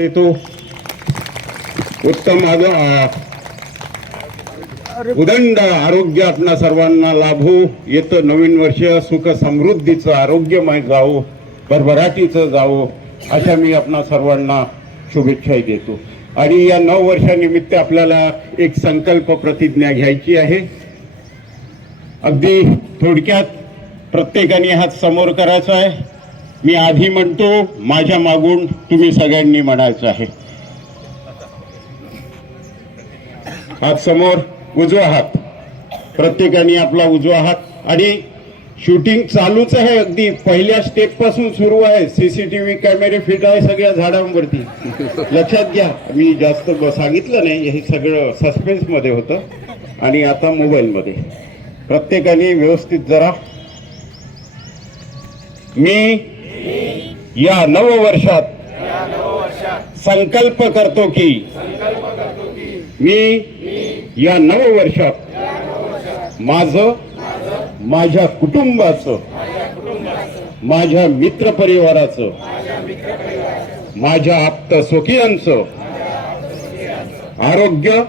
देतो. उत्तम उदंड आरोग्य आपणा सर्वांना लाभो. येतं नवीन वर्ष सुख समृद्धीचं आरोग्यमय जावो, भरभराटीचं जावो, अशा मी आपणा सर्वांना शुभेच्छा देतो. आणि या नव वर्षानिमित्त आपल्याला एक संकल्प प्रतिज्ञा घ्यायची आहे. अगदी थोडक्यात प्रत्येकाने हात समोर करायचा आहे. मी आधी म्हणतो, माझ्या मागून तुम्ही सगळ्यांनी म्हणायचं आहे. हात समोर, उजवा हात, प्रत्येकाने आपला उजवा हात. आणि शूटिंग चालूच आहे, अगदी पहिल्या स्टेप पासून सुरू आहे. सीसीटीव्ही कॅमेरे फिट आहे सगळ्या झाडांवरती. लक्षात घ्या, मी जास्त सांगितलं नाही, हे सगळं सस्पेन्स मध्ये होतं. आणि आता मोबाईल मध्ये प्रत्येकाने व्यवस्थित जरा. मी या नववर्षात संकल्प करतो की मी या नववर्षात माझं, माझ्या कुटुंबाचं, माझ्या मित्रपरिवाराचं, माझ्या आप्तस्वकीयांचं आरोग्य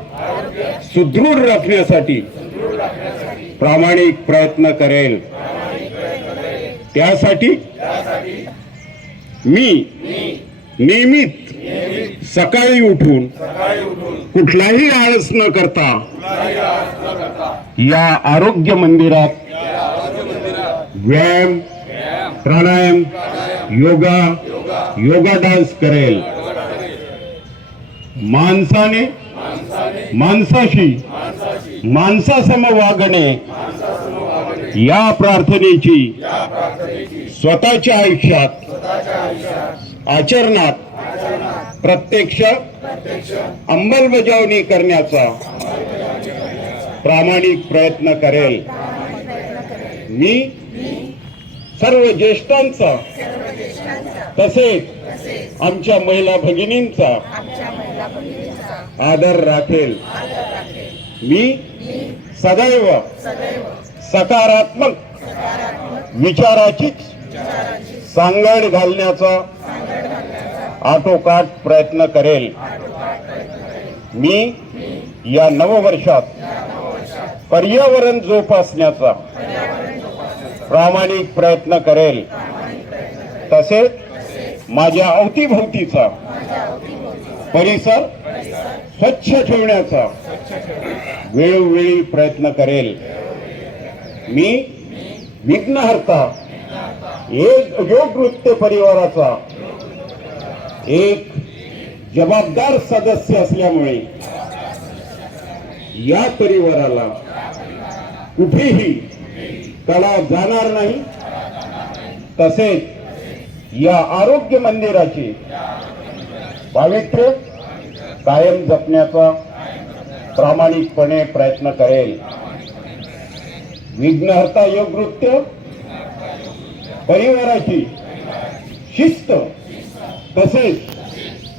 सुदृढ राखण्यासाठी प्रामाणिक प्रयत्न करेल. त्यासाठी मी नियमित सकाळी उठून कुठलाही आळस न करता या आरोग्य मंदिरात व्यायाम, प्राणायाम, योगा डान्स करेल. माणसाने माणसाशी माणसासम वागणे या प्रार्थनेची स्वतःच्या आयुष्यात आचरणात प्रत्यक्ष अंमलबजावणी करण्याचा प्रामाणिक प्रयत्न करेल. मी सर्व ज्येष्ठांचा तसेच आमच्या महिला भगिनींचा आदर राखेल. मी सदैव सकारात्मक विचाराची सांगड घालण्याचा आटोकाट प्रयत्न करेल. मी या नववर्षात पर्यावरण जोपासण्याचा प्रामाणिक प्रयत्न करेल. तसेच माझ्या अवतीभोवतीचा परिसर स्वच्छ ठेवण्याचा वेळोवेळी प्रयत्न करेल. मी विघ्नहर्ता योग नृत्य परिवाराचा एक जबाबदार सदस्य असल्यामुळे या परिवाराला कुठेही तडा जाणार नाही. तसेच या आरोग्य मंदिराचे पावित्र्य कायम जपण्याचा प्रामाणिकपणे प्रयत्न करेल. विघ्नहर्ता योग नृत्य परिवाराची शिस्त तसेच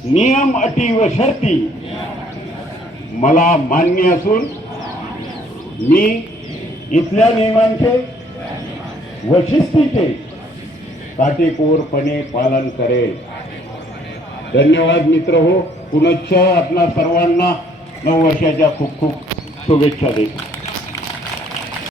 नियम, अटी व शर्ती मला मान्य असून मी इथल्या नियमांचे व शिस्तीचे काटेकोरपणे पालन करेल. धन्यवाद मित्र हो. पुनश्च आपणा सर्वांना नववर्षाच्या खूप खूप शुभेच्छा देतो.